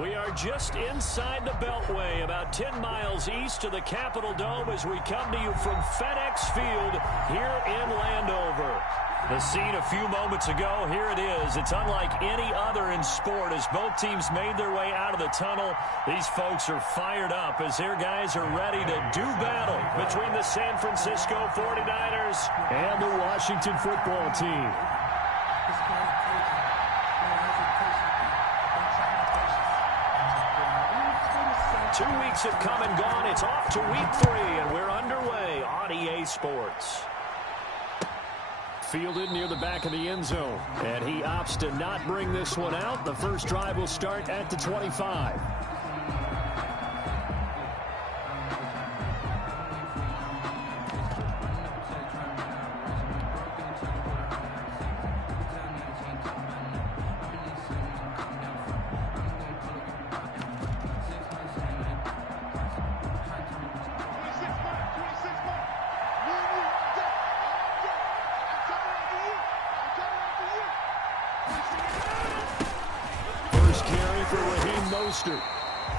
We are just inside the Beltway, about 10 miles east of the Capitol Dome as we come to you from FedEx Field here in Landover. The scene a few moments ago, here it is. It's unlike any other in sport as both teams made their way out of the tunnel. These folks are fired up as their guys are ready to do battle between the San Francisco 49ers and the Washington football team. 2 weeks have come and gone. It's off to week 3, and we're underway on EA Sports. Fielded near the back of the end zone, and he opts to not bring this one out. The first drive will start at the 25.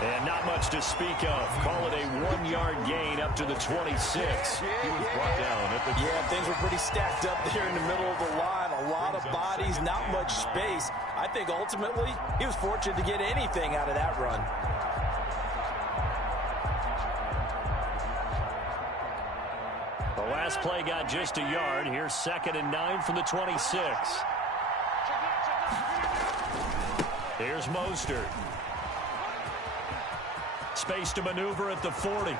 And not much to speak of. Call it a 1-yard gain up to the 26. He was brought down at the... Yeah, things were pretty stacked up there in the middle of the line. A lot of bodies, not much space. I think ultimately he was fortunate to get anything out of that run. The last play got just a yard. Here's 2nd and 9 from the 26. Here's Mostert. Space to maneuver at the 40.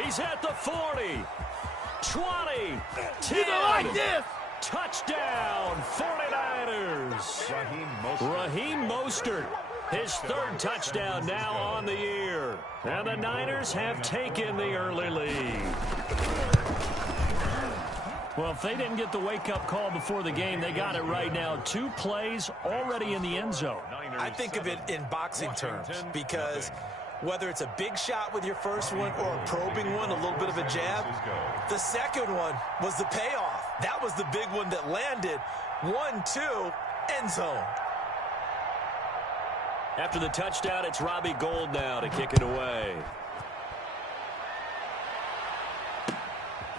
He's at the 40. 20. 10. Like this. Touchdown, 49ers. Raheem Mostert. His 3rd touchdown now on the year. And the Niners have taken the early lead. Well, if they didn't get the wake-up call before the game, they got it right now. 2 plays already in the end zone. I think of it in boxing terms because whether it's a big shot with your first one or a probing one, a little bit of a jab, the second one was the payoff. That was the big one that landed. 1-2, end zone. After the touchdown, it's Robbie Gould now to kick it away.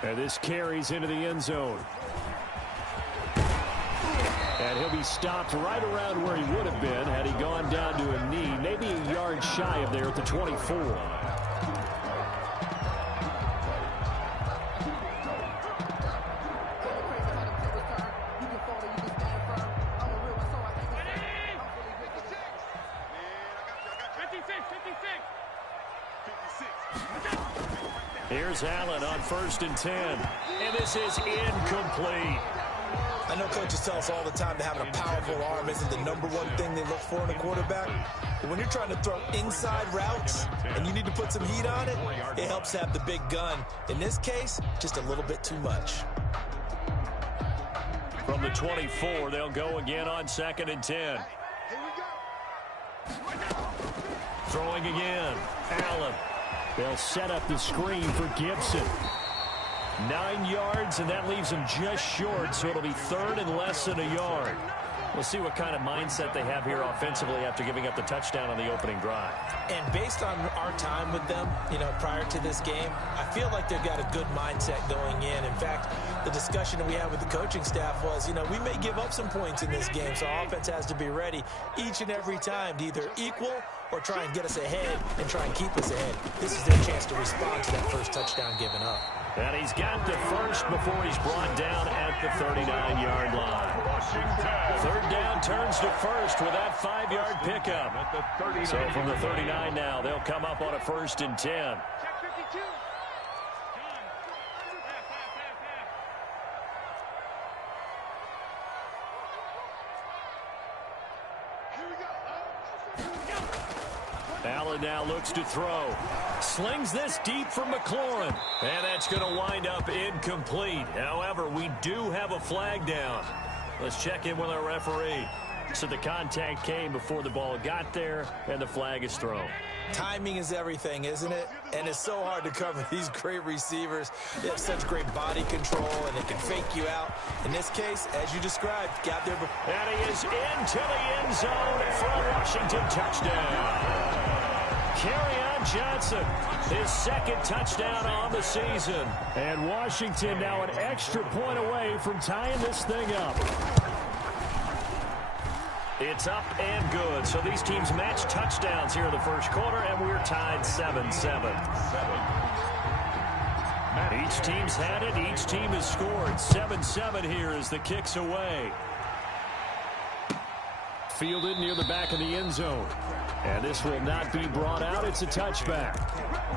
And this carries into the end zone. And he'll be stopped right around where he would have been had he gone down to a knee, maybe a yard shy of there at the 24. Here's Allen on 1st and 10. And this is incomplete. I know coaches tell us all the time that having a powerful arm isn't the #1 thing they look for in a quarterback. But when you're trying to throw inside routes and you need to put some heat on it, it helps have the big gun. In this case, just a little bit too much. From the 24, they'll go again on 2nd and 10. Throwing again. Allen. They'll set up the screen for Gibson. 9 yards, and that leaves them just short, so it'll be 3rd and less than a yard. We'll see what kind of mindset they have here offensively after giving up the touchdown on the opening drive. And based on our time with them, prior to this game, I feel like they've got a good mindset going in. In fact, the discussion that we had with the coaching staff was, we may give up some points in this game, so our offense has to be ready each and every time to either equal or try and get us ahead and try and keep us ahead. This is their chance to respond to that first touchdown given up. And he's got the first before he's brought down at the 39-yard line. 3rd down turns to first with that 5-yard pickup. So from the 39 now, they'll come up on a 1st and 10. Allen now looks to throw. Slings this deep from McLaurin. And that's going to wind up incomplete. However, we do have a flag down. Let's check in with our referee. So the contact came before the ball got there, and the flag is thrown. Timing is everything, isn't it? And it's so hard to cover these great receivers. They have such great body control, and they can fake you out. In this case, as you described, got there. And he is into the end zone for a Washington touchdown. Kerryon Johnson, his second touchdown on the season. And Washington now an extra point away from tying this thing up. It's up and good. So these teams match touchdowns here in the first quarter, and we're tied 7-7. Each team's had it. Each team has scored. 7-7 here as the kick's away. Fielded near the back of the end zone. And this will not be brought out. It's a touchback.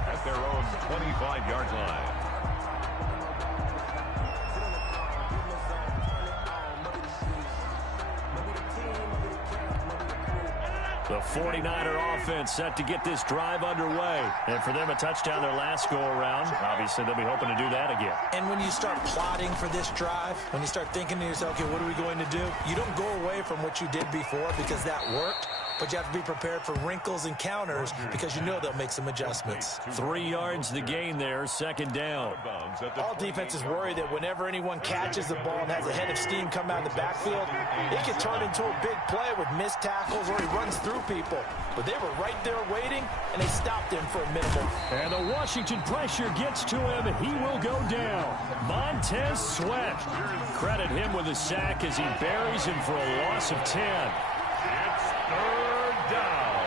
At their own 25-yard line. The 49er offense set to get this drive underway. And for them, a touchdown their last go-around. Obviously, they'll be hoping to do that again. And when you start plotting for this drive, when you start thinking to yourself, okay, what are we going to do? You don't go away from what you did before because that worked. But you have to be prepared for wrinkles and counters because you know they'll make some adjustments. 3 yards to gain there, second down. All defenses worry that whenever anyone catches the ball and has a head of steam come out of the backfield, it can turn into a big play with missed tackles or he runs through people. But they were right there waiting, and they stopped him for a minimum. And the Washington pressure gets to him. He will go down. Montez Sweat. Credit him with a sack as he buries him for a loss of 10. Third down.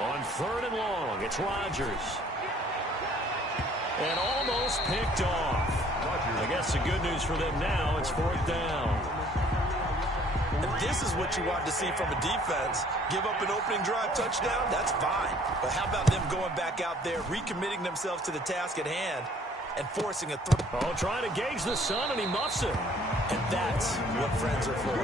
On 3rd and long, it's Rodgers. And almost picked off. I guess the good news for them now, it's 4th down. And this is what you want to see from a defense. Give up an opening drive touchdown, that's fine. But how about them going back out there, recommitting themselves to the task at hand, and forcing a throw? Oh, trying to gauge the sun, and he muffs it. And that's what friends are for.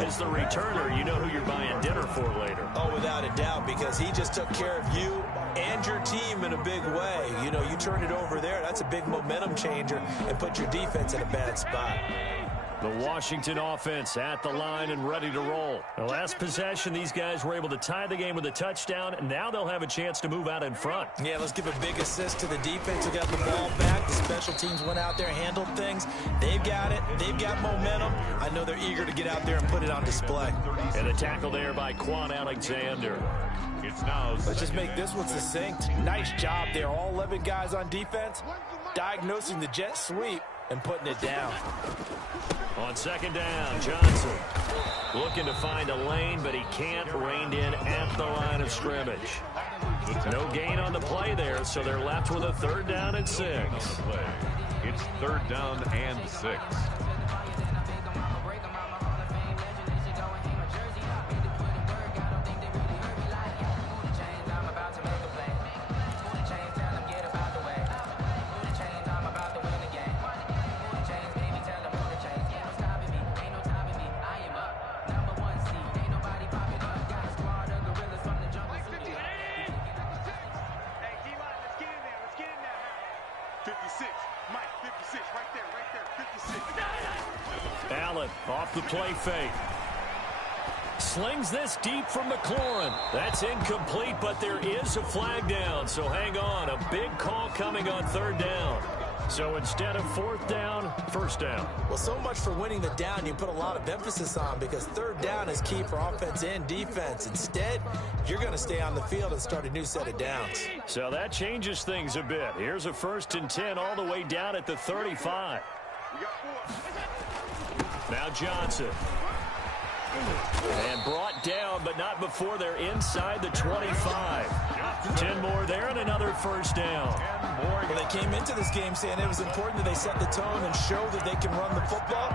As the returner, you know who you're buying dinner for later. Oh, without a doubt, because he just took care of you and your team in a big way. You know, you turned it over there. That's a big momentum changer and put your defense in a bad spot. The Washington offense at the line and ready to roll. The last possession, these guys were able to tie the game with a touchdown, and now they'll have a chance to move out in front. Yeah, let's give a big assist to the defense who got the ball back. The special teams went out there, handled things. They've got it. They've got momentum. I know they're eager to get out there and put it on display. And the tackle there by Quan Alexander. It's now. Let's just make this one succinct. Nice job there. All 11 guys on defense diagnosing the jet sweep and putting it down. On 2nd down, Johnson looking to find a lane, but he can't. Reined in at the line of scrimmage. No gain on the play there, so they're left with a 3rd down and 6. It's 3rd down and 6. Allen off the play fake. Slings this deep from McLaurin. That's incomplete, but there is a flag down, so hang on. A big call coming on 3rd down. So instead of 4th down, 1st down. Well, so much for winning the down you put a lot of emphasis on because 3rd down is key for offense and defense. Instead, you're going to stay on the field and start a new set of downs. So that changes things a bit. Here's a 1st and 10 all the way down at the 35. Now Johnson. And brought down, but not before they're inside the 25. 10 more there and another 1st down. Well, they came into this game saying it was important that they set the tone and show that they can run the football.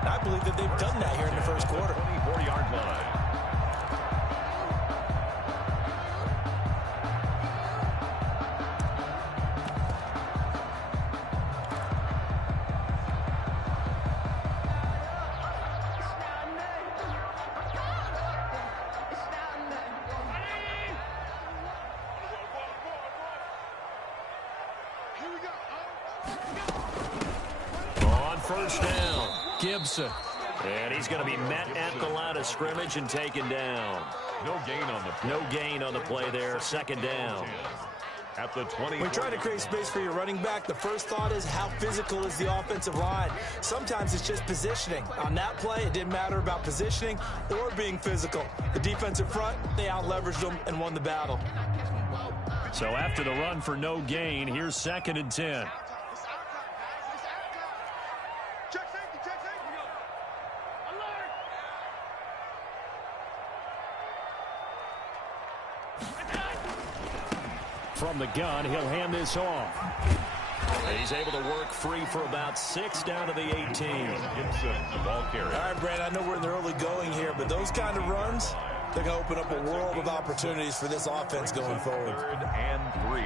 And I believe that they've done that here in the first quarter. 24-yard line. On 1st down, Gibson. And he's going to be met at the line of scrimmage and taken down. No gain on the play. No gain on the play there, 2nd down. at the 20. When you're trying to create space for your running back, the first thought is how physical is the offensive line. Sometimes it's just positioning. On that play, it didn't matter about positioning or being physical. The defensive front, they out-leveraged them and won the battle. So after the run for no gain, here's 2nd and 10. From the gun, he'll hand this off. He's able to work free for about 6 down to the 18. Gibson, the ball carrier. All right, Brandon, I know we're in the early going here, but those kind of runs, they're going to open up a world of opportunities for this offense going forward. 3rd and 3.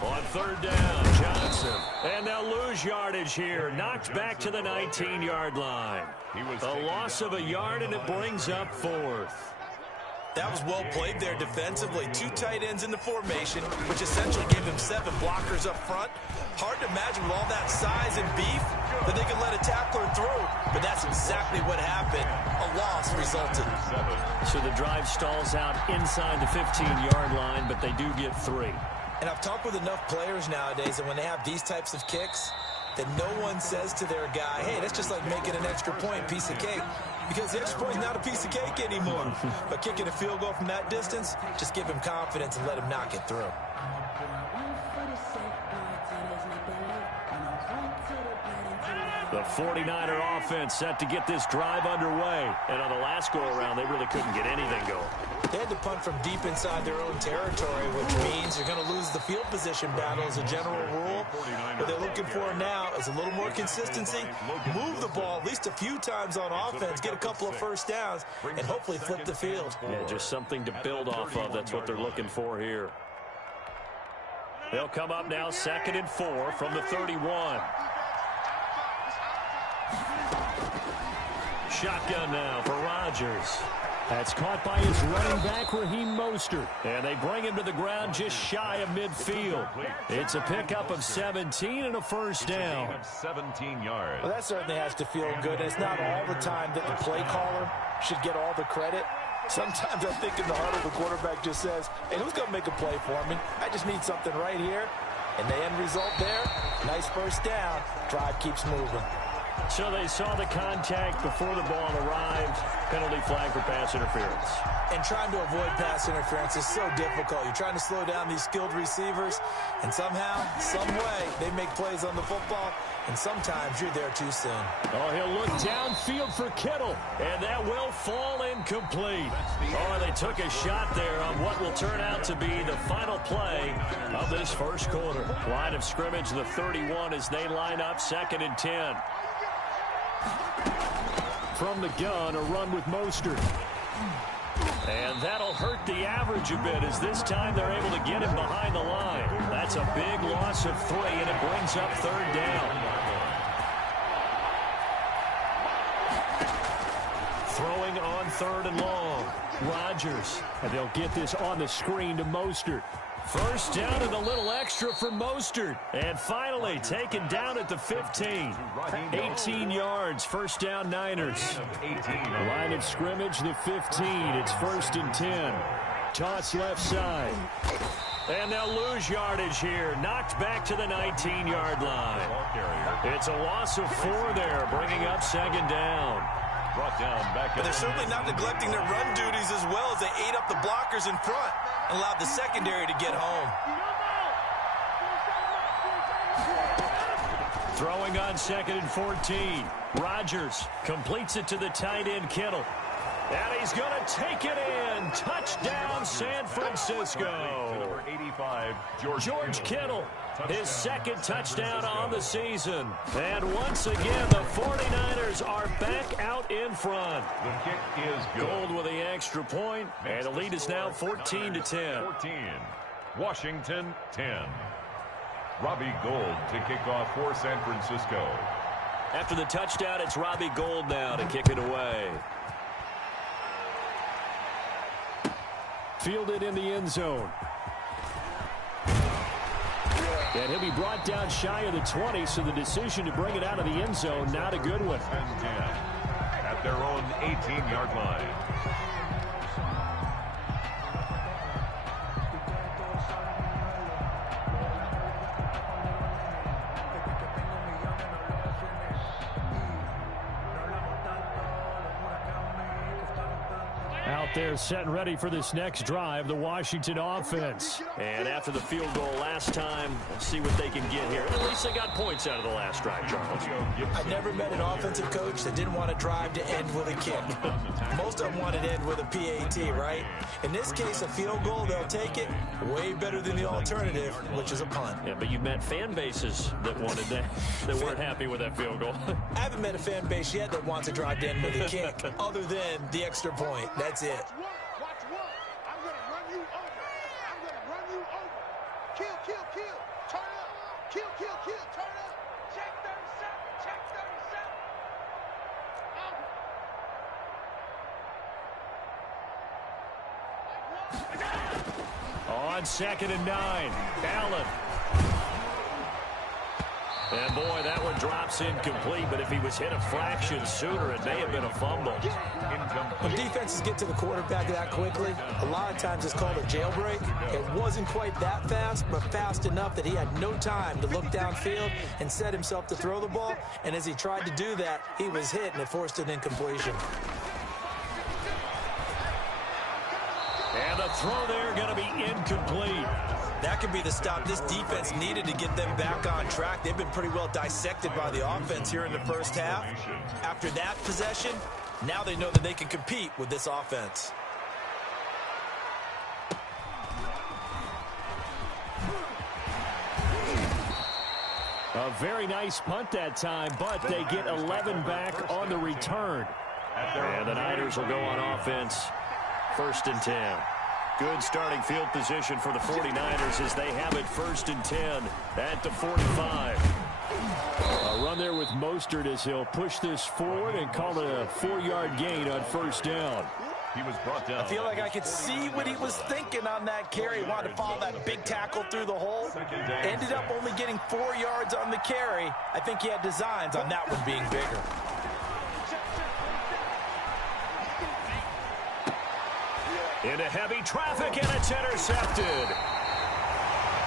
On 3rd down, Johnson. And they'll lose yardage here. Knocked back to the 19-yard line. A loss of a yard, and it brings up 4th. That was well played there defensively. 2 tight ends in the formation, which essentially gave him 7 blockers up front. Hard to imagine with all that size and beef that they could let a tackler through. But that's exactly what happened. A loss resulted. So the drive stalls out inside the 15-yard line, but they do get 3. And I've talked with enough players nowadays that when they have these types of kicks, that no one says to their guy, hey, that's just like making an extra point, piece of cake. Because the extra point is not a piece of cake anymore. But kicking a field goal from that distance, just give him confidence and let him knock it through. The 49er offense set to get this drive underway. And on the last go-around, they really couldn't get anything going. They had to punt from deep inside their own territory, which means you're going to lose the field position battle as a general rule. What they're looking for now is a little more consistency, move the ball at least a few times on offense, get a couple of first downs, and hopefully flip the field. Yeah, just something to build off of. That's what they're looking for here. They'll come up now 2nd and 4 from the 31. Shotgun now for Rodgers. That's caught by his running back, Raheem Mostert. And they bring him to the ground just shy of midfield. It's a pickup of 17 and a first down. 17 yards. Well, that certainly has to feel good. It's not all the time that the play caller should get all the credit. Sometimes I think in the huddle, the quarterback just says, hey, who's going to make a play for me? I just need something right here. And the end result there, nice first down. Drive keeps moving. So they saw the contact before the ball arrived. Penalty flag for pass interference. And trying to avoid pass interference is so difficult. You're trying to slow down these skilled receivers, and somehow, some way, they make plays on the football, and sometimes you're there too soon. Oh, he'll look downfield for Kittle, and that will fall incomplete. Oh, they took a shot there on what will turn out to be the final play of this first quarter. Line of scrimmage, the 31, as they line up 2nd and 10. From the gun, a run with Mostert. And that'll hurt the average a bit, as this time they're able to get him behind the line. That's a big loss of 3, and it brings up 3rd down. Throwing on 3rd and long. Rodgers. And they'll get this on the screen to Mostert. First down and a little extra for Mostert. And finally taken down at the 15. 18 yards, first down Niners. Line of scrimmage, the 15. It's 1st and 10. Toss left side. And they'll lose yardage here. Knocked back to the 19-yard line. It's a loss of 4 there, bringing up 2nd down. But they're certainly not neglecting their run duties as well, as they ate up the blockers in front and allowed the secondary to get home. Throwing on 2nd and 14. Rodgers completes it to the tight end Kittle. And he's going to take it in. Touchdown, San Francisco. Number 85, George Kittle, his 2nd touchdown on the season. And once again, the 49ers are back out in front. The kick is good. Gold with the extra point, and the lead is now 14-10. 14. Washington 10. Robbie Gould to kick off for San Francisco. After the touchdown, it's Robbie Gould now to kick it away. Fielded in the end zone. And he'll be brought down shy of the 20, so the decision to bring it out of the end zone, not a good one. At their own 18-yard line. Out there set and ready for this next drive, the Washington offense. And after the field goal last time, we'll see what they can get here. At least they got points out of the last drive, Charles. I never met an offensive coach that didn't want to drive to end with a kick. Most of them wanted to end with a PAT, right? In this case, a field goal, they'll take it. Way better than the alternative, which is a punt. Yeah, but you've met fan bases that wanted that, that weren't happy with that field goal. I haven't met a fan base yet that wants to drive to end with a kick, other than the extra point. That's it. Watch one. I'm going to run you over. I'm going to run you over. Kill, kill, kill. Turn up. Kill, kill, kill. Turn up. Check 37. Check 37. On 2nd and 9, Allen. And boy, that one drops incomplete, but if he was hit a fraction sooner, it may have been a fumble. When defenses get to the quarterback that quickly, a lot of times it's called a jailbreak. It wasn't quite that fast, but fast enough that he had no time to look downfield and set himself to throw the ball. And as he tried to do that, he was hit, and it forced an incompletion. And the throw there going to be incomplete. That could be the stop this defense needed to get them back on track. They've been pretty well dissected by the offense here in the first half. After that possession, now they know that they can compete with this offense. A very nice punt that time, but they get 11 back on the return. And the Niners will go on offense, 1st and 10. Good starting field position for the 49ers as they have it 1st and 10 at the 45. A run there with Mostert as he'll push this forward and call it a 4-yard gain on 1st down. He was brought down. I feel like I could see what he was thinking on that carry. He wanted to follow that big tackle through the hole. Ended up only getting 4 yards on the carry. I think he had designs on that one being bigger. Into heavy traffic, and it's intercepted.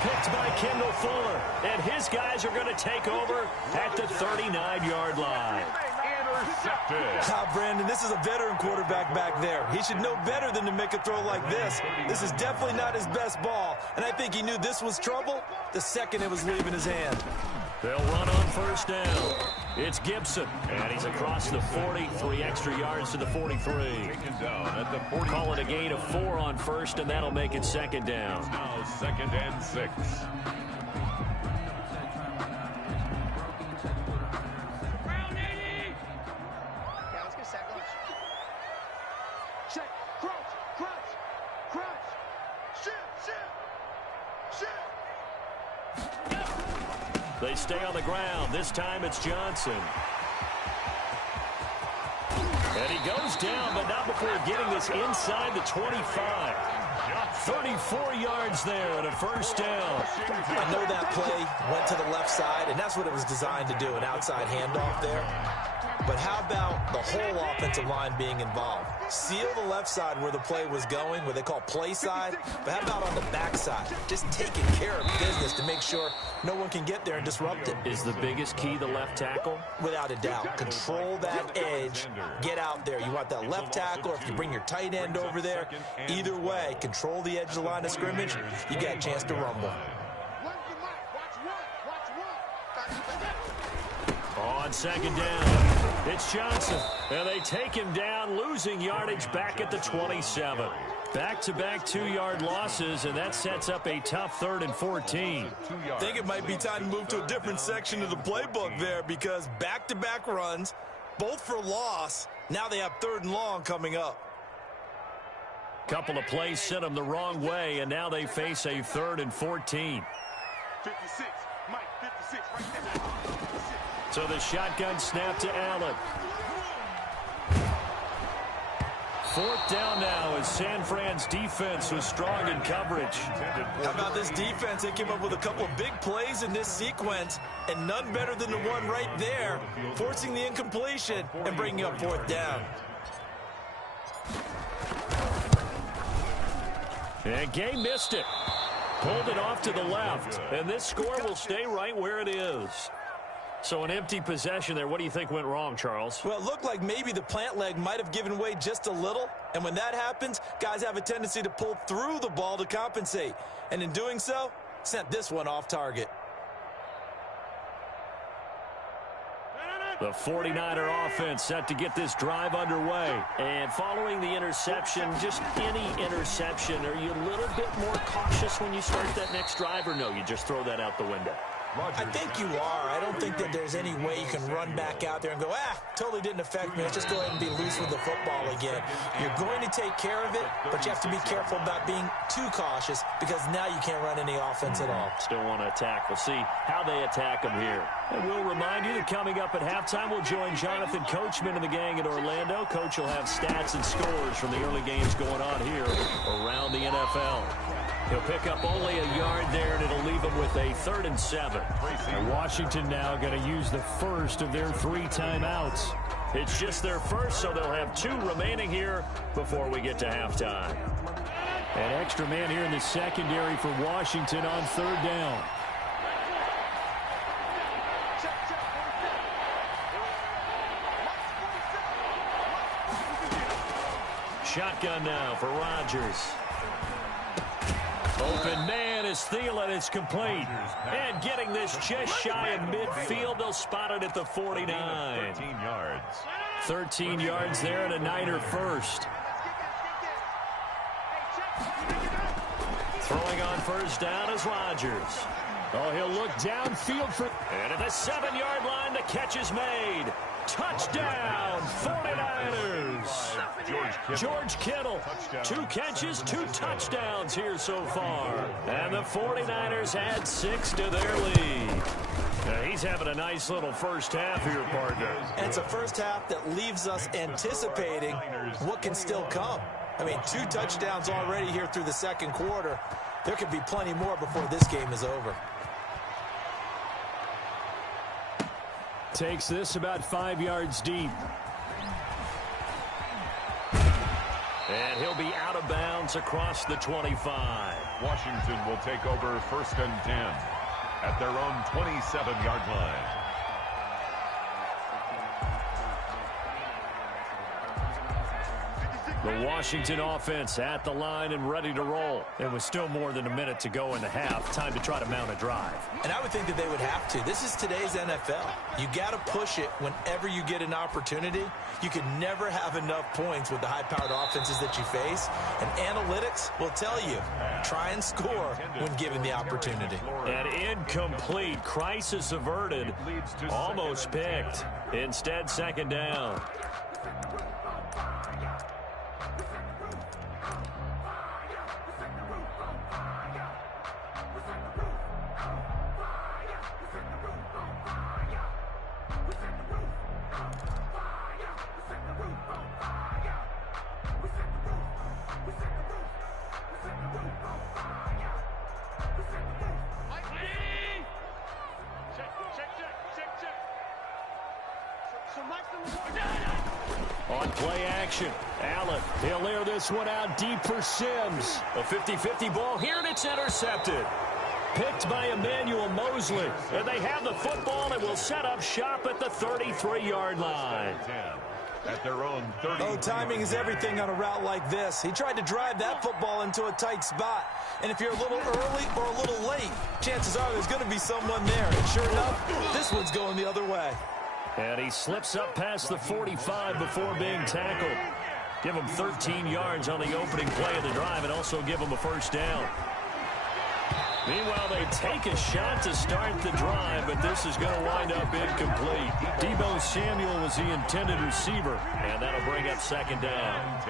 Picked by Kendall Fuller, and his guys are going to take over at the 39-yard line. Ah, Brandon, this is a veteran quarterback back there. He should know better than to make a throw like this. This is definitely not his best ball, and I think he knew this was trouble the second it was leaving his hand. They'll run on 1st down. It's Gibson, and he's across the 40, 3 extra yards to the 43. Call it a gain of 4 on 1st, and that'll make it 2nd down. Now 2nd and 6. Check. Crouch. Crouch. Crouch. Shift. They stay on the ground. This time it's Johnson. And he goes down, but not before getting this inside the 25. 34 yards there and a 1st down. I know that play went to the left side, and that's what it was designed to do, an outside handoff there. But how about the whole offensive line being involved? Seal the left side where the play was going, where they call play side. But how about on the back side? Just taking care of business to make sure no one can get there and disrupt it. Is the biggest key the left tackle? Without a doubt. Control that edge. Get out there. You want that left tackle, or if you bring your tight end over there, either way, control the edge of the line of scrimmage. You got a chance to rumble. On 2nd down, it's Johnson, and they take him down, losing yardage back at the 27. Back-to-back 2-yard losses, and that sets up a tough 3rd and 14. I think it might be time to move to a different section of the playbook there, because back-to-back runs, both for loss. Now they have 3rd and long coming up. Couple of plays sent them the wrong way, and now they face a 3rd and 14. 56, Mike, 56, right there. 56. So the shotgun snap to Allen. 4 4th down now as San Fran's defense was strong in coverage. How about this defense? They came up with a couple of big plays in this sequence, and none better than the one right there, forcing the incompletion and bringing up 4th down. And Gay missed it. Pulled it off to the left, and this score will stay right where it is. So an empty possession there. What do you think went wrong, Charles? Well, it looked like maybe the plant leg might have given way just a little. And when that happens, guys have a tendency to pull through the ball to compensate. And in doing so, sent this one off target. The 49er offense set to get this drive underway. And following the interception, just any interception, are you a little bit more cautious when you start that next drive, or no, you just throw that out the window? I think you are. I don't think that there's any way you can run back out there and go, totally didn't affect me. Let's just go ahead and be loose with the football again. You're going to take care of it, but you have to be careful about being too cautious because now you can't run any offense at all. Still want to attack. We'll see how they attack them here. And we'll remind you that coming up at halftime, we'll join Jonathan Coachman and the gang in Orlando. Coach will have stats and scores from the early games going on here around the NFL. He'll pick up only a yard there, and it'll leave him with a 3rd and 7. And Washington now going to use the first of their 3 timeouts. It's just their first, so they'll have 2 remaining here before we get to halftime. An extra man here in the secondary for Washington on 3rd down. Shotgun now for Rodgers. Open man is Thielen. It's complete. And getting this just shy of midfield. They'll spot it at the 49. 13 yards. 13 yards there and a Niner first. Throwing on 1st down is Rodgers. Oh, he'll look downfield for... And at the 7-yard line, the catch is made. Touchdown, 49ers. George Kittle, 2 catches, 2 touchdowns here so far. And the 49ers add 6 to their lead. Now he's having a nice little first half here, partner. And it's a first half that leaves us anticipating what can still come. I mean, 2 touchdowns already here through the 2nd quarter. There could be plenty more before this game is over. Takes this about 5 yards deep. And he'll be out of bounds across the 25. Washington will take over 1st and 10 at their own 27-yard line. The Washington offense at the line and ready to roll. There was still more than a minute to go in the half. Time to try to mount a drive. And I would think that they would have to. This is today's NFL. You got to push it whenever you get an opportunity. You can never have enough points with the high-powered offenses that you face. And analytics will tell you, try and score when given the opportunity. An incomplete. Crisis averted. Almost picked. Instead, 2nd down. On play action, Allen, he'll air this one out deep for Sims. A 50-50 ball here, and it's intercepted. Picked by Emmanuel Mosley. And they have the football and will set up shop at the 33-yard line. At their own 30. Oh, timing is everything on a route like this. He tried to drive that football into a tight spot. And if you're a little early or a little late, chances are there's going to be someone there. And sure enough, this one's going the other way. And he slips up past the 45 before being tackled. Give him 13 yards on the opening play of the drive and also give him a 1st down. Meanwhile, they take a shot to start the drive, but this is going to wind up incomplete. Deebo Samuel was the intended receiver, and that'll bring up 2nd down.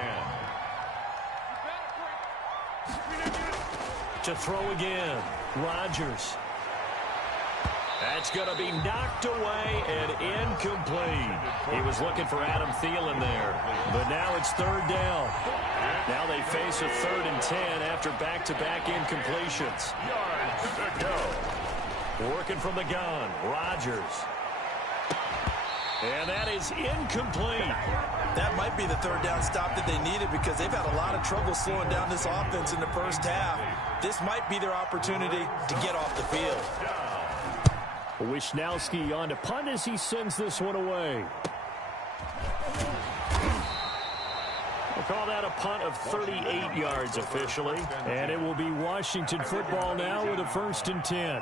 To throw again, Rodgers. That's going to be knocked away and incomplete. He was looking for Adam Thielen there, but now it's third down. Now they face a 3rd and 10 after back-to-back incompletions. Yards to go. Working from the gun, Rodgers. And that is incomplete. That might be the 3rd down stop that they needed because they've had a lot of trouble slowing down this offense in the first half. This might be their opportunity to get off the field. Wisnowski on to punt as he sends this one away. We'll call that a punt of 38 yards officially. And it will be Washington football now with a 1st and 10.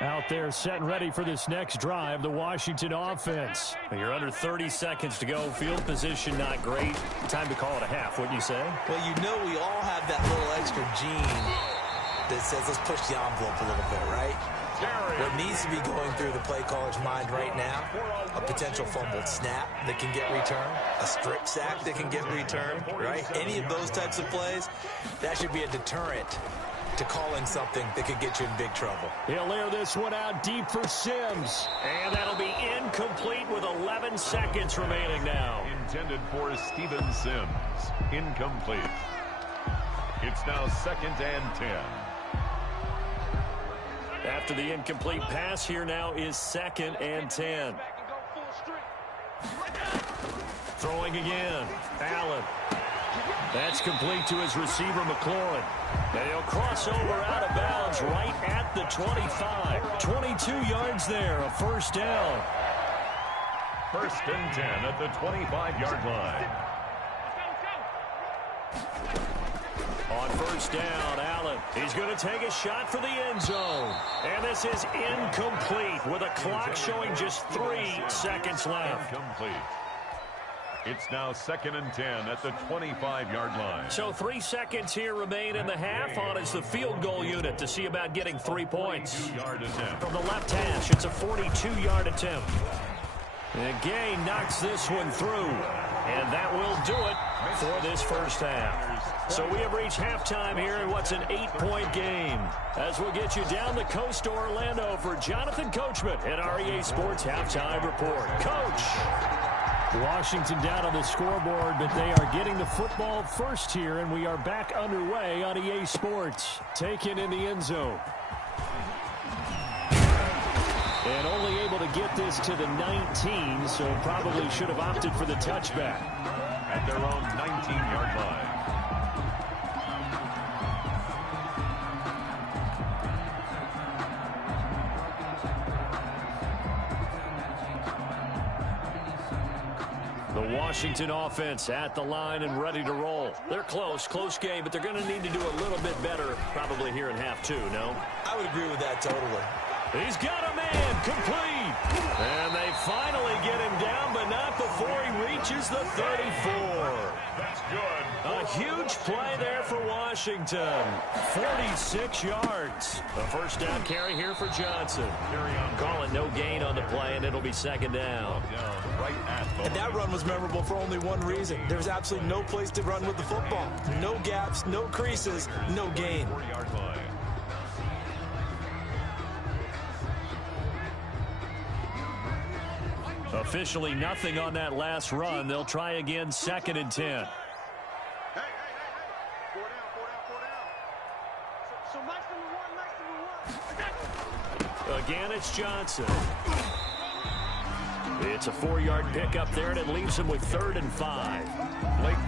Out there set and ready for this next drive, the Washington offense. You're under 30 seconds to go. Field position not great. Time to call it a half, wouldn't you say? Well, you know we all have that little extra gene that says let's push the envelope a little bit, right? What needs to be going through the play caller's mind right now, a potential fumbled snap that can get returned, a strip sack that can get returned, right? Any of those types of plays, that should be a deterrent to calling something that could get you in big trouble. He'll air this one out deep for Sims. And that'll be incomplete with 11 seconds remaining now. Intended for Steven Sims. Incomplete. It's now 2nd and 10. After the incomplete pass, here now is 2nd and 10. Throwing again. Allen. That's complete to his receiver, McLaurin. And he'll cross over out of bounds right at the 25. 22 yards there, a 1st down. 1st and 10 at the 25-yard line. On 1st down, Allen. He's going to take a shot for the end zone. And this is incomplete with a clock showing just 3 seconds left. Incomplete. It's now 2nd and 10 at the 25-yard line. So 3 seconds here remain in the half. On is the field goal unit to see about getting 3 points. 42-yard attempt. From the left hash, it's a 42-yard attempt. And Gay knocks this one through. And that will do it for this first half. So we have reached halftime here in what's an 8-point game. As we'll get you down the coast to Orlando for Jonathan Coachman at REA Sports Halftime Report. Coach! Washington down on the scoreboard, but they are getting the football first here, and we are back underway on EA Sports. Taken in the end zone. And only able to get this to the 19, so probably should have opted for the touchback. At their own 19-yard line. The Washington offense at the line and ready to roll. They're close game, but they're going to need to do a little bit better probably here in half 2, no? I would agree with that totally. He's got a man, complete. And they finally get him down, but not before he reaches the 34. That's good. A huge play there for Washington. 46 yards. A 1st down carry here for Johnson. Call it no gain on the play, and it'll be 2nd down. Right at the And that run was memorable for only one reason. There was absolutely no place to run with the football. No gaps, no creases, no gain. 4-yard line. Officially nothing on that last run. They'll try again, 2nd and 10. Hey. 4 down. So nice number one. Again, it's Johnson. It's a 4-yard pickup there, and it leaves him with 3rd and 5.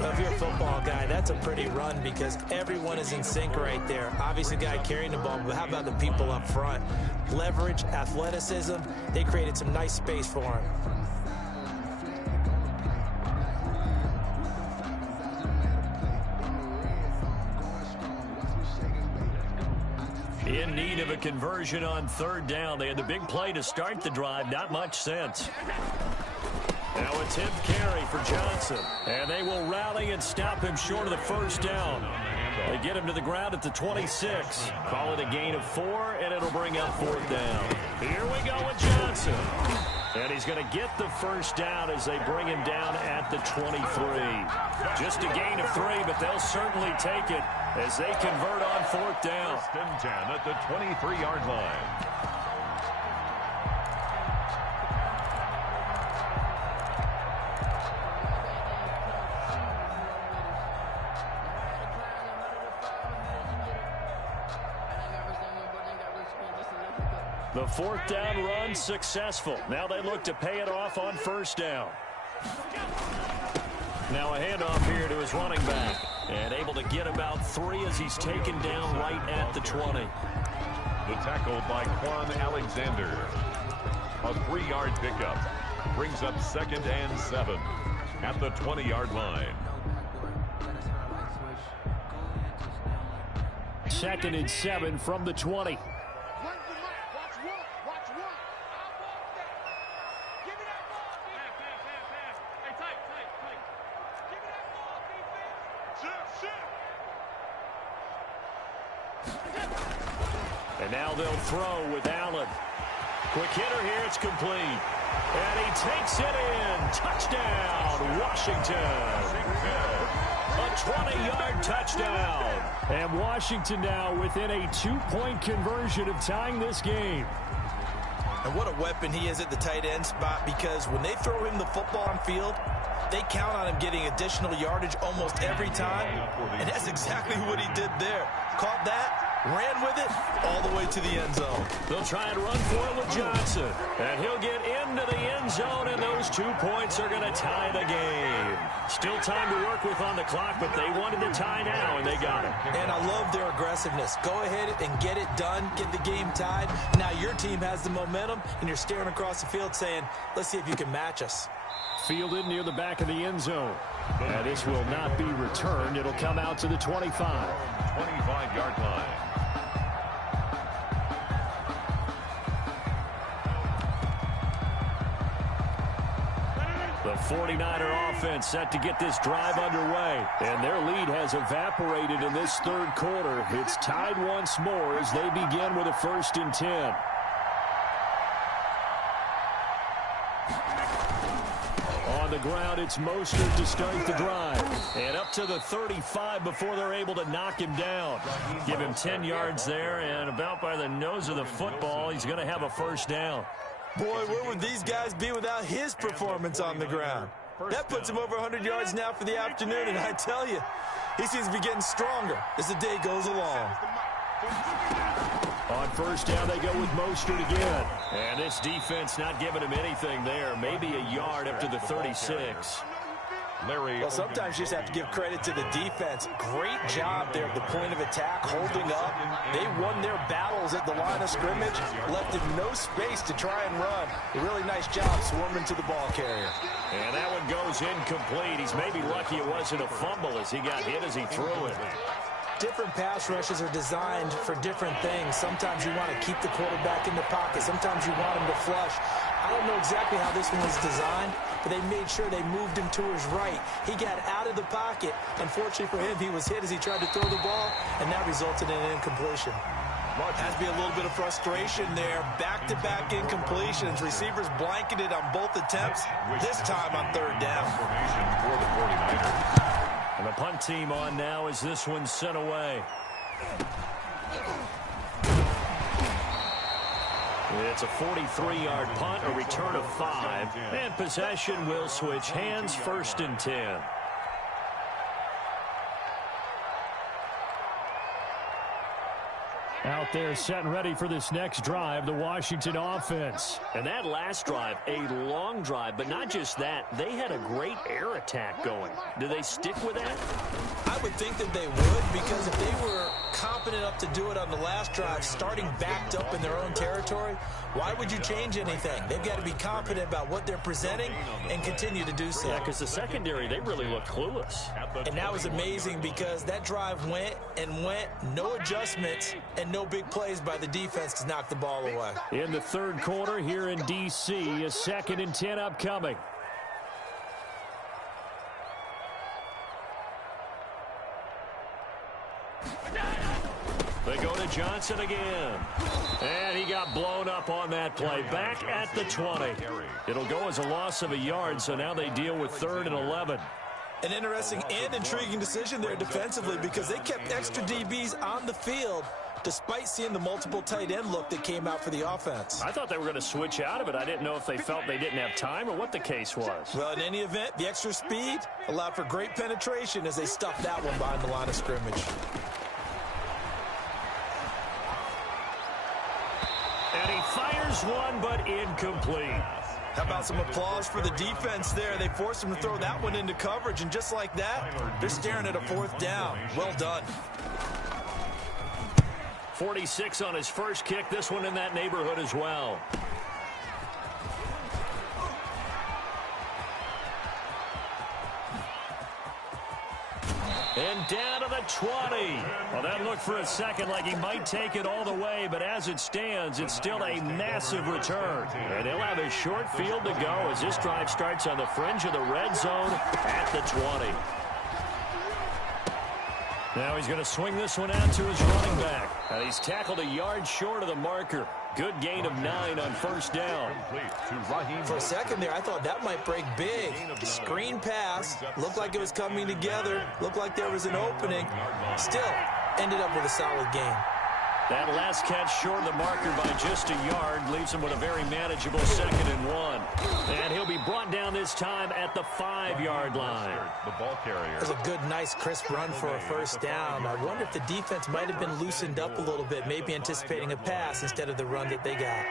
If you're a football guy, that's a pretty run because everyone is in sync right there. Obviously, the guy carrying the ball, but how about the people up front? Leverage, athleticism, they created some nice space for him. In need of a conversion on 3rd down. They had the big play to start the drive. Not much sense. Now a 10th carry for Johnson. And they will rally and stop him short of the 1st down. They get him to the ground at the 26. Call it a gain of 4, and it'll bring up 4th down. Here we go with Johnson. And he's going to get the first down as they bring him down at the 23. Just a gain of 3, but they'll certainly take it as they convert on 4th down. 1st and 10 at the 23-yard line. The 4th down run successful. Now they look to pay it off on 1st down. Now a handoff here to his running back. And able to get about 3 as he's taken down right at the 20. The tackle by Quan Alexander. A 3-yard pickup. Brings up 2nd and 7 at the 20-yard line. 2nd and 7 from the 20. And now they'll throw with Allen. Quick hitter here, it's complete. And he takes it in. Touchdown, Washington. A 20-yard touchdown. And Washington now within a 2-point conversion of tying this game. And what a weapon he is at the tight end spot, because when they throw him the football on field, they count on him getting additional yardage almost every time. And that's exactly what he did there. Caught that, ran with it, all the way to the end zone. They'll try and run for it with Johnson. And he'll get into the end zone, and those 2 points are going to tie the game. Still time to work with on the clock, but they wanted the tie now, and they got it. And I love their aggressiveness. Go ahead and get it done, get the game tied. Now your team has the momentum, and you're staring across the field saying, let's see if you can match us. Fielded near the back of the end zone. And this will not be returned. It'll come out to the 25. 25-yard line. The 49er offense set to get this drive underway. And their lead has evaporated in this 3rd quarter. It's tied once more as they begin with a 1st and 10. On the ground, it's Mostert to start the drive. And up to the 35 before they're able to knock him down. Give him 10 yards there, and about by the nose of the football, he's going to have a 1st down. Boy, where would these guys be without his performance on the ground? That puts him over 100 yards now for the afternoon, and I tell you, he seems to be getting stronger as the day goes along. On 1st down, they go with Mostert again. And this defense not giving him anything there. Maybe a yard up to the 36. Well, sometimes you just have to give credit to the defense. Great job there at the point of attack, holding up. They won their battles at the line of scrimmage, left him no space to try and run. A really nice job swarming to the ball carrier. And that one goes incomplete. He's maybe lucky it wasn't a fumble as he got hit as he threw it. Different pass rushes are designed for different things. Sometimes you want to keep the quarterback in the pocket. Sometimes you want him to flush. I don't know exactly how this one was designed, but they made sure they moved him to his right. He got out of the pocket. Unfortunately for him, he was hit as he tried to throw the ball, and that resulted in an incompletion. Has to be a little bit of frustration there. Back-to-back incompletions. Receivers blanketed on both attempts, this time on 3rd down. For the 49ers. And the punt team on now as this one's sent away. It's a 43-yard punt, a return of 5. And possession will switch hands, 1st and 10. Out there set and ready for this next drive, the Washington offense. And that last drive, a long drive, but not just that. They had a great air attack going. Do they stick with that? I would think that they would, because if they were confident enough to do it on the last drive, starting backed up in their own territory, why would you change anything? They've got to be confident about what they're presenting and continue to do so. Yeah, because the secondary, they really look clueless. And that was amazing because that drive went and went, no adjustments, and no big plays by the defense to knock the ball away. In the 3rd quarter here in D.C., a 2nd and 10 upcoming. They go to Johnson again. And he got blown up on that play. Back at the 20. It'll go as a loss of a yard, so now they deal with 3rd and 11. An interesting and intriguing decision there defensively because they kept extra DBs on the field despite seeing the multiple tight end look that came out for the offense. I thought they were going to switch out of it. I didn't know if they felt they didn't have time or what the case was. Well, in any event, the extra speed allowed for great penetration as they stuffed that one behind the line of scrimmage. And he fires one, but incomplete. How about some applause for the defense there? They forced him to throw that one into coverage, and just like that, they're staring at a 4th down. Well done. 46 on his first kick. This one in that neighborhood as well. And down to the 20. Well, that looked for a second like he might take it all the way, but as it stands, it's still a massive return. And they'll have a short field to go as this drive starts on the fringe of the red zone at the 20. Now he's going to swing this one out to his running back. And he's tackled a yard short of the marker. Good gain of 9 on 1st down. For a second there, I thought that might break big. Screen pass. Looked like it was coming together. Looked like there was an opening. Still, ended up with a solid gain. That last catch short of the marker by just a yard leaves him with a very manageable 2nd and 1. And he'll be brought down this time at the 5-yard line. The ball carrier. It was a good, nice, crisp run for a 1st down. I wonder if the defense might have been loosened up a little bit, maybe anticipating a pass instead of the run that they got.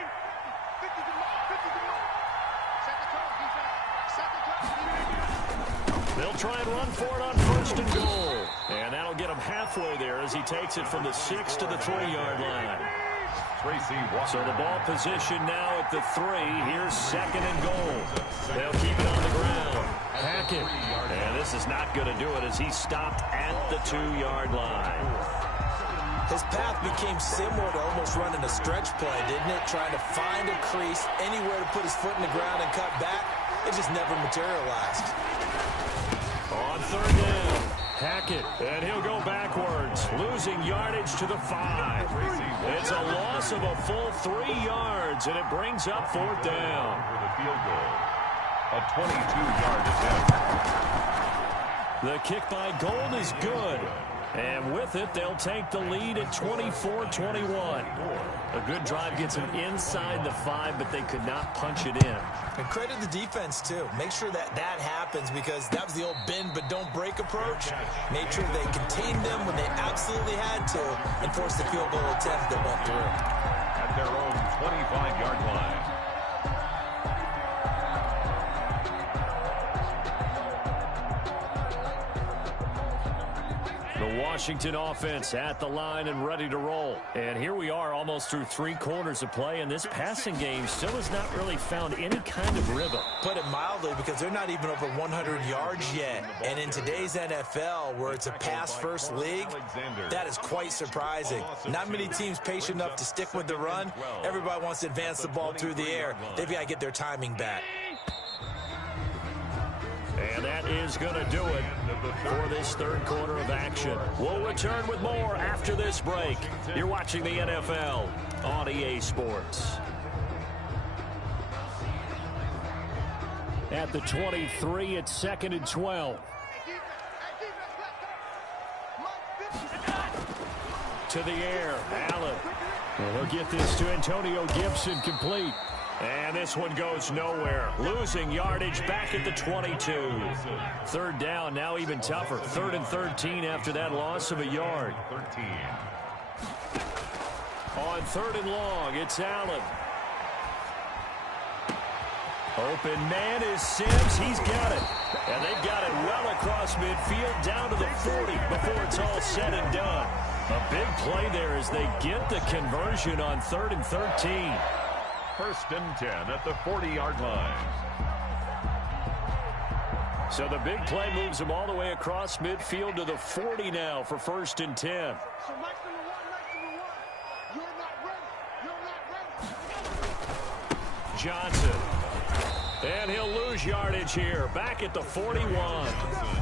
They'll try and run for it on 1st and goal. And that'll get him halfway there as he takes it from the 6 to the 3-yard line. So the ball position now at the 3. Here's 2nd and goal. They'll keep it on the ground. Hackett. And this is not going to do it as he stopped at the 2-yard line. His path became similar to almost running a stretch play, didn't it? Trying to find a crease, anywhere to put his foot in the ground and cut back. It just never materialized. On 3rd down, Hackett, and he'll go backwards, losing yardage to the 5. It's a loss of a full 3 yards, and it brings up 4th down. For the field goal, a 22-yard attempt. The kick by Gold is good. And with it, they'll take the lead at 24-21. A good drive gets them inside the 5, but they could not punch it in. And credit the defense, too. Make sure that happens because that was the old bend but don't break approach. Made sure they contained them when they absolutely had to and forced the field goal attempt that went through. At their own 25-yard line. The Washington offense at the line and ready to roll. And here we are almost through 3 quarters of play, and this passing game still has not really found any kind of rhythm. Put it mildly, because they're not even over 100 yards yet. And in today's NFL, where it's a pass-first league, that is quite surprising. Not many teams patient enough to stick with the run. Everybody wants to advance the ball through the air. They've got to get their timing back. And that is going to do it for this 3rd quarter of action. We'll return with more after this break. You're watching the NFL on EA Sports. At the 23, it's 2nd and 12. To the air, Allen. We'll get this to Antonio Gibson complete. And this one goes nowhere. Losing yardage back at the 22. 3rd down, now even tougher. 3rd and 13 after that loss of a yard. 13. On 3rd and long, it's Allen. Open man is Sims. He's got it. And they've got it well across midfield down to the 40 before it's all said and done. A big play there as they get the conversion on 3rd and 13. 1st and 10 at the 40-yard line. So the big play moves them all the way across midfield to the 40 now for 1st and 10. So match number one, you're not ready. Johnson. And he'll lose yardage here. Back at the 41.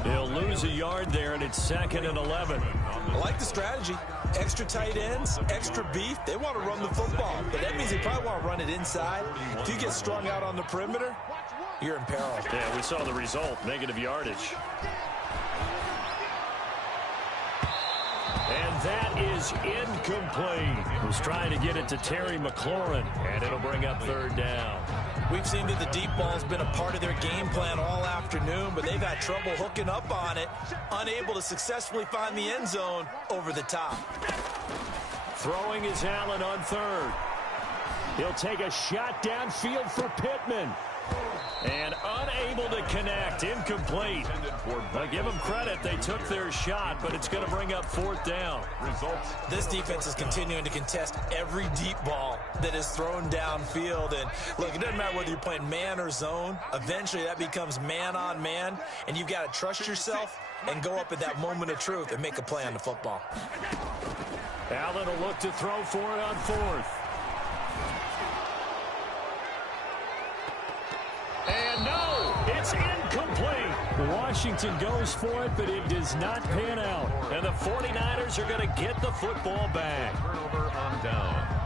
He'll lose a yard there, and it's 2nd and 11. I like the strategy. Extra tight ends, extra beef, they want to run the football. But that means they probably want to run it inside. If you get strung out on the perimeter, you're in peril. Yeah, we saw the result, negative yardage. And that is incomplete. He was trying to get it to Terry McLaurin, and it'll bring up third down. We've seen that the deep ball's been a part of their game plan all afternoon, but they've had trouble hooking up on it, unable to successfully find the end zone over the top. Throwing is Allen on third. He'll take a shot downfield for Pittman. And unable to connect, incomplete. I give them credit, they took their shot, but it's going to bring up fourth down. Results. This defense is continuing to contest every deep ball that is thrown downfield. And look, it doesn't matter whether you're playing man or zone. Eventually that becomes man on man, and you've got to trust yourself and go up at that moment of truth and make a play on the football. Allen will look to throw for it on fourth. And no, it's incomplete. Washington goes for it, but it does not pan out. And the 49ers are going to get the football back. Turnover on down.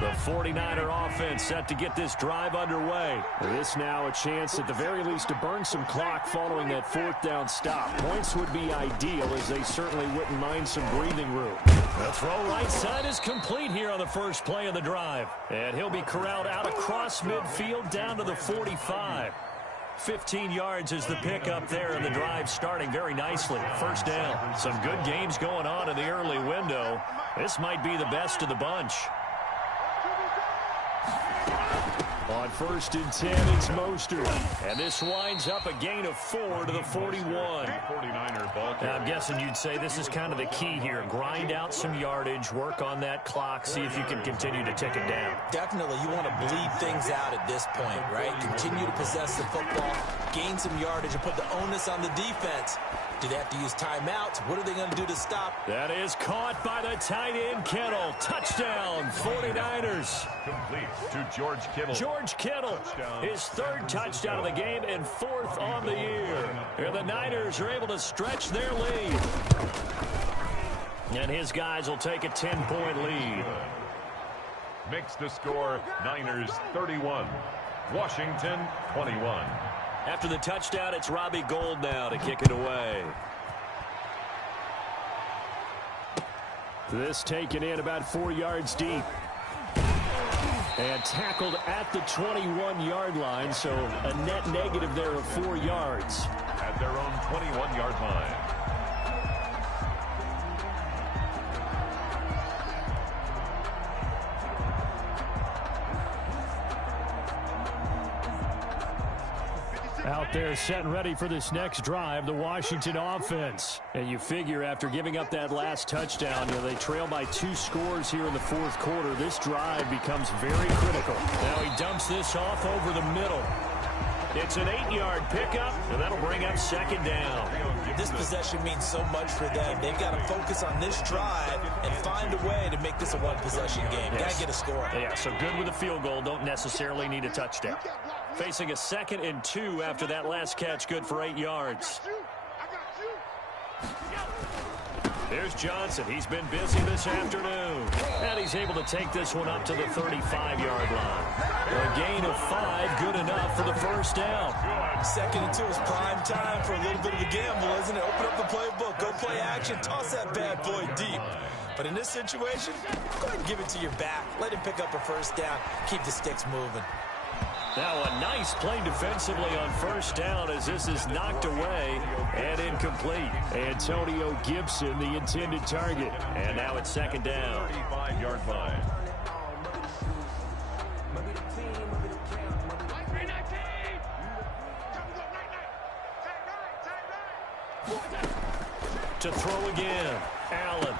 The 49er offense set to get this drive underway. This now a chance at the very least to burn some clock following that fourth down stop. Points would be ideal, as they certainly wouldn't mind some breathing room. The throw right side is complete here on the first play of the drive. And he'll be corralled out across midfield down to the 45. 15 yards is the pickup there, and the drive starting very nicely. First down. Some good games going on in the early window. This might be the best of the bunch. On first and 10, it's Mostert. And this winds up a gain of 4 to the 41. 49er ball Now, I'm guessing you'd say this is kind of the key here. Grind out some yardage, work on that clock, see if you can continue to tick it down. Definitely, you want to bleed things out at this point, right? Continue to possess the football, gain some yardage, and put the onus on the defense. Do they have to use timeouts? What are they going to do to stop? That is caught by the tight end, Kittle. Touchdown, 49ers. complete to George Kittle. George Kittle, his third touchdown of the game and fourth on the year. And the Niners are able to stretch their lead. And his guys will take a 10-point lead. Makes the score Niners 31, Washington 21. After the touchdown, it's Robbie Gould now to kick it away. This taken in about 4 yards deep. And tackled at the 21-yard line, so a net negative there of 4 yards. At their own 21-yard line. Out there set and ready for this next drive, the Washington offense. And you figure after giving up that last touchdown, they trail by 2 scores here in the fourth quarter. This drive becomes very critical. Now he dumps this off over the middle. It's an 8-yard pickup, and that'll bring up second down. This possession means so much for them. They've got to focus on this drive and find a way to make this a one-possession game. Yes. Got to get a score. Yeah, so good with a field goal. Don't necessarily need a touchdown. Facing a 2nd and 2 after that last catch, good for 8 yards. Here's Johnson. He's been busy this afternoon. And he's able to take this one up to the 35-yard line. A gain of 5, good enough for the first down. 2nd and 2 is prime time for a little bit of a gamble, isn't it? Open up the playbook, go play action, toss that bad boy deep. But in this situation, go ahead and give it to your back. Let him pick up a first down. Keep the sticks moving. Now a nice play defensively on first down as this is knocked away and incomplete. Antonio Gibson, the intended target. And now it's second down. 35-yard line. To throw again. Allen.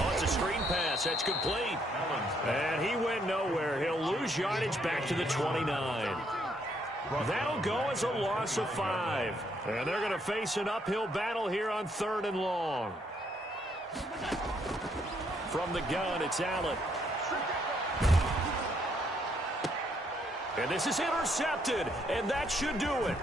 Oh, it's a screen pass. That's complete. And he went nowhere. He'll lose yardage back to the 29. That'll go as a loss of 5. And they're going to face an uphill battle here on 3rd and long. From the gun, it's Allen. And this is intercepted. And that should do it.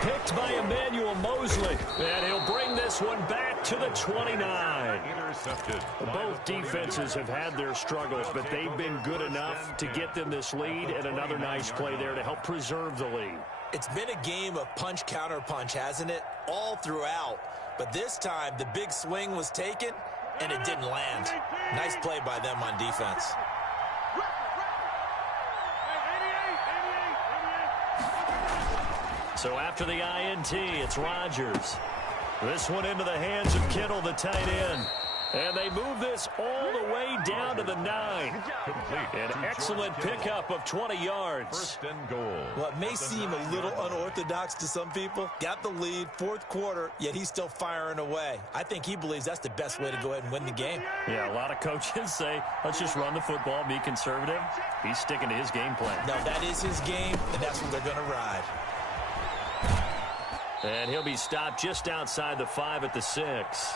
Picked by Emmanuel Mosley. And he'll bring this one back to the 29. Intercepted. Both defenses have had their struggles, but they've been good enough to get them this lead, and another nice play there to help preserve the lead. It's been a game of punch, counter punch, hasn't it? All throughout. But this time, the big swing was taken, and it didn't land. Nice play by them on defense. So after the INT, it's Rodgers. This one into the hands of Kittle, the tight end. And they move this all the way down to the 9. An excellent pickup of 20 yards. First and goal. Well, it may seem a little unorthodox to some people. Got the lead, fourth quarter, yet he's still firing away. I think he believes that's the best way to go ahead and win the game. Yeah, a lot of coaches say, let's just run the football, be conservative. He's sticking to his game plan. No, that is his game, and that's what they're going to ride. And he'll be stopped just outside the 5 at the 6.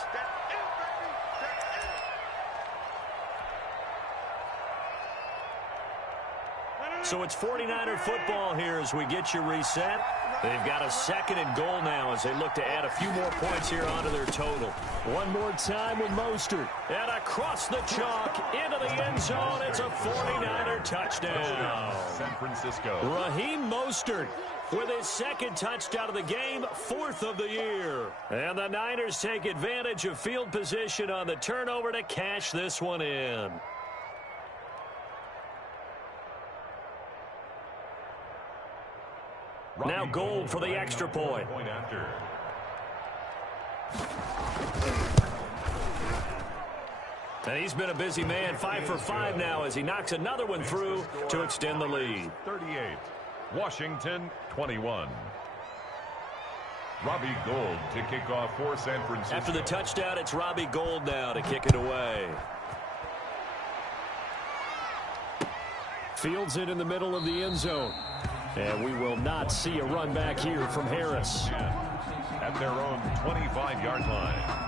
So it's 49er football here as we get you reset. They've got a second and goal now as they look to add a few more points here onto their total. One more time with Mostert. And across the chalk into the end zone. It's a 49er touchdown. San Francisco. Raheem Mostert with his second touchdown of the game, 4th of the year. And the Niners take advantage of field position on the turnover to cash this one in. Now Gold for the extra point. And he's been a busy man, 5 for 5 now as he knocks another one through to extend the lead. 38. Washington 21. Robbie Gould to kick off for San Francisco. After the touchdown, it's Robbie Gould now to kick it away. Fields it in the middle of the end zone. And we will not see a run back here from Harris. At their own 25-yard line.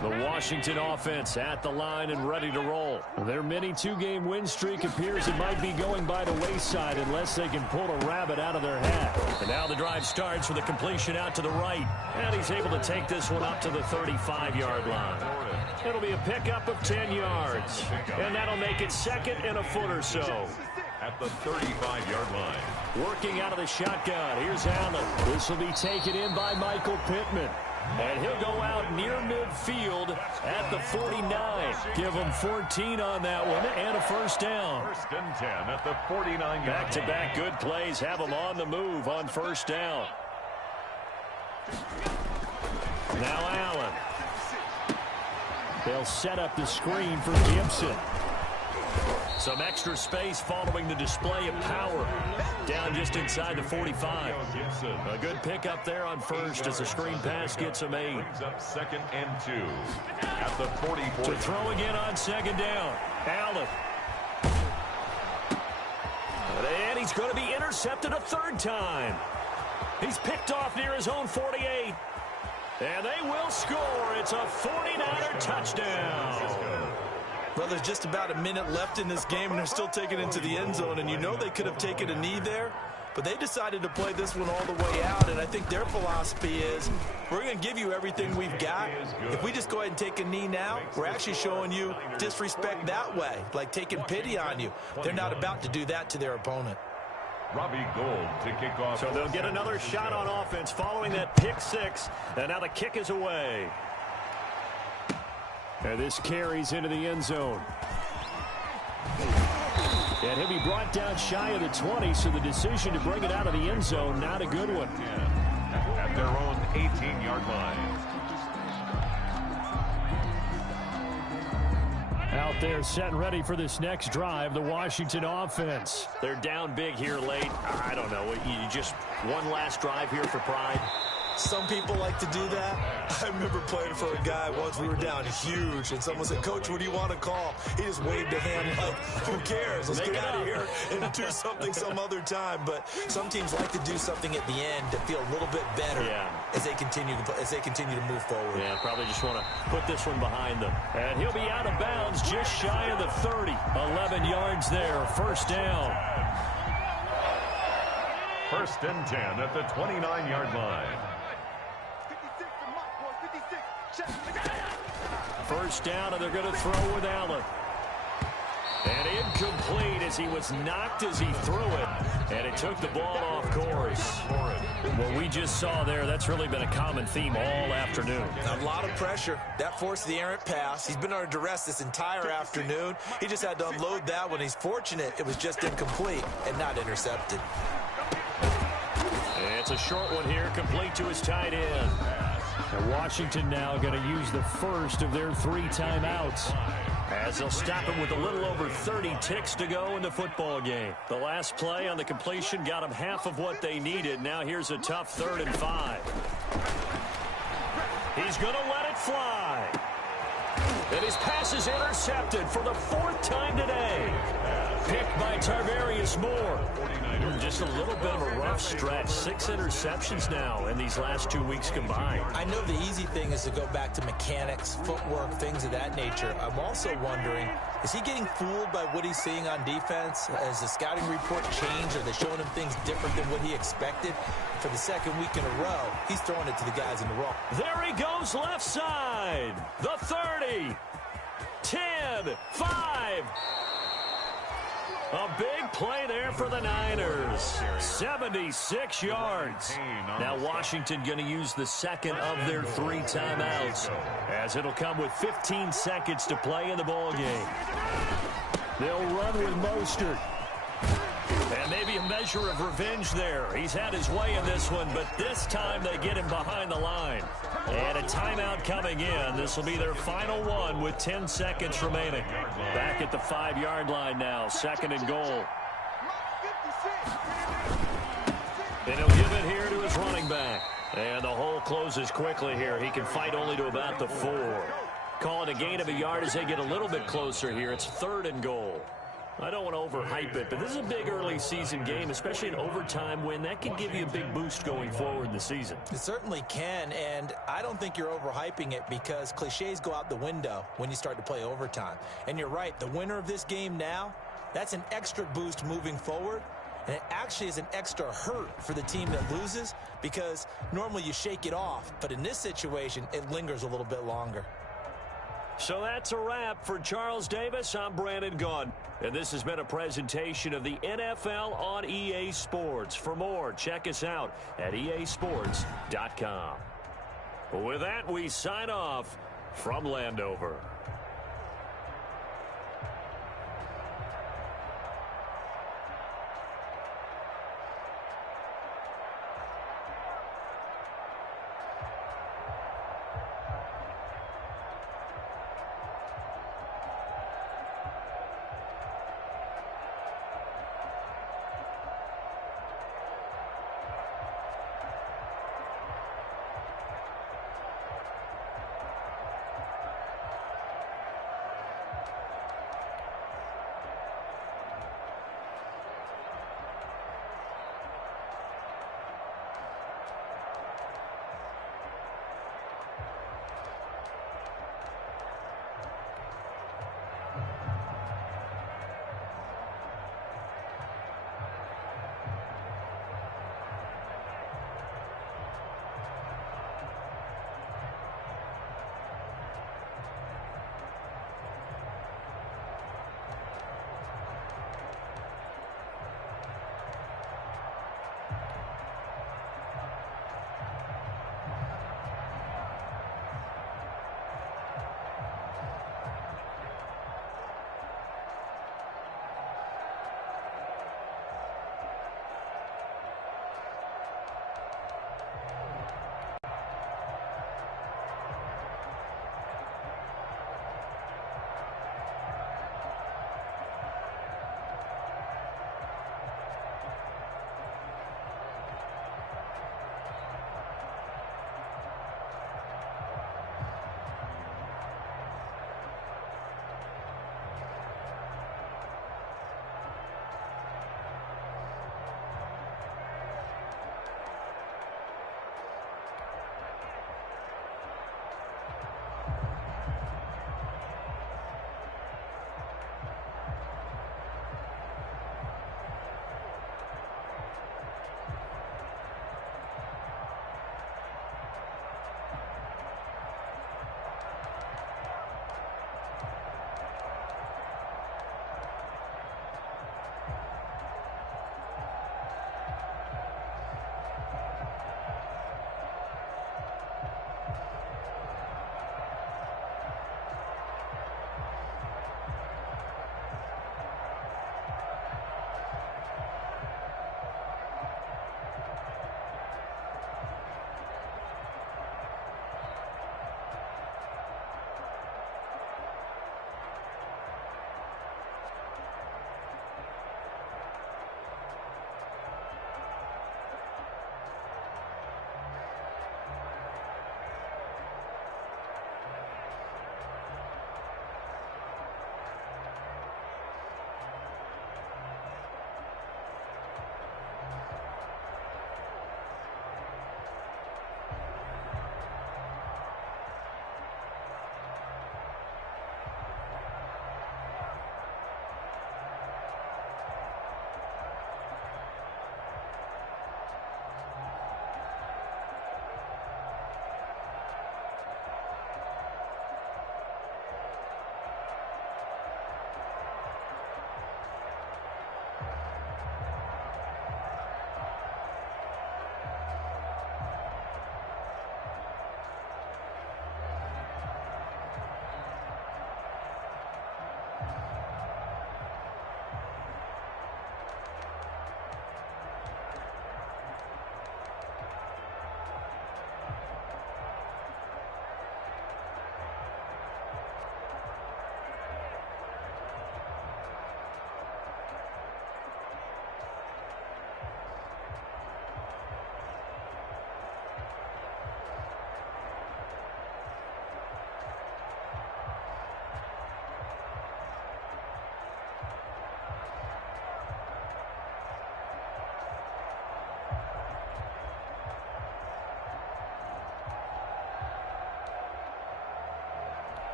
The Washington offense at the line and ready to roll. Their mini 2-game win streak appears it might be going by the wayside unless they can pull a rabbit out of their hat. And now the drive starts with a completion out to the right. And he's able to take this one up to the 35-yard line. It'll be a pickup of 10 yards. And that'll make it second and a foot or so. At the 35-yard line. Working out of the shotgun. Here's Allen. This will be taken in by Michael Pittman. And he'll go out near midfield at the 49. Give him 14 on that one and a first down. First and 10 at the 49. Back-to-back good plays have them on the move on first down. Now Allen. They'll set up the screen for Gibson. Some extra space following the display of power. Down just inside the 45. A good pickup there on first as the screen pass gets him 8. Brings up second and 2 at the 44. To throw again on second down. Allen. And he's going to be intercepted a third time. He's picked off near his own 48. And they will score. It's a 49er touchdown. Well, there's just about a minute left in this game, and they're still taking it into the end zone. And you know they could have taken a knee there, but they decided to play this one all the way out. And I think their philosophy is, we're going to give you everything we've got. If we just go ahead and take a knee now, we're actually showing you disrespect that way, like taking pity on you. They're not about to do that to their opponent. Robbie Gould to kick off. So they'll get another shot on offense following that pick 6. And now the kick is away. And this carries into the end zone. And he'll be brought down shy of the 20, so the decision to bring it out of the end zone, not a good one. At their own 18-yard line. Out there set and ready for this next drive, the Washington offense. They're down big here late. I don't know. You just one last drive here for pride. Some people like to do that. I remember playing for a guy once. We were down huge, and someone said, "Coach, what do you want to call?" He just waved a hand like, "Who cares? Let's get out of here and do something some other time." But some teams like to do something at the end to feel a little bit better as they continue to move forward. Yeah, probably just want to put this one behind them. And he'll be out of bounds just shy of the 30. 11 yards there. First down. First and 10 at the 29-yard line. 56 to Mike, boys. 56. First down, and they're going to throw with Allen. And incomplete as he was knocked as he threw it. And it took the ball off course. What we just saw there, that's really been a common theme all afternoon. A lot of pressure. That forced the errant pass. He's been under duress this entire afternoon. He just had to unload that one. He's fortunate it was just incomplete and not intercepted. It's a short one here, complete to his tight end. And Washington now going to use the first of their 3 timeouts, as they'll stop him with a little over 30 ticks to go in the football game. The last play on the completion got them half of what they needed. Now here's a tough 3rd and 5. He's going to let it fly. And his pass is intercepted for the 4th time today. Picked by Tarvarius Moore. Just a little bit of a rough stretch. 6 interceptions now in these last 2 weeks combined. I know the easy thing is to go back to mechanics, footwork, things of that nature. I'm also wondering, is he getting fooled by what he's seeing on defense? Has the scouting report changed? Are they showing him things different than what he expected? For the 2nd week in a row, he's throwing it to the guys in the row. There he goes left side. The 30. 10. 5. A big play there for the Niners. 76 yards. Now Washington going to use the 2nd of their 3 timeouts, as it'll come with 15 seconds to play in the ball game. They'll run with Mostert. And maybe a measure of revenge there. He's had his way in this one, but this time they get him behind the line. And a timeout coming in. This will be their final one with 10 seconds remaining. Back at the 5-yard line now, 2nd and goal. And he'll give it here to his running back. And the hole closes quickly here. He can fight only to about the 4. Call it a gain of a yard as they get a little bit closer here. It's 3rd and goal. I don't want to overhype it, but this is a big early season game, especially an overtime win. That can give you a big boost going forward in the season. It certainly can, and I don't think you're overhyping it because cliches go out the window when you start to play overtime. And you're right, the winner of this game now, that's an extra boost moving forward, and it actually is an extra hurt for the team that loses because normally you shake it off, but in this situation, it lingers a little bit longer. So that's a wrap for Charles Davis. I'm Brandon Gaudin, and this has been a presentation of the NFL on EA Sports. For more, check us out at easports.com. With that, we sign off from Landover.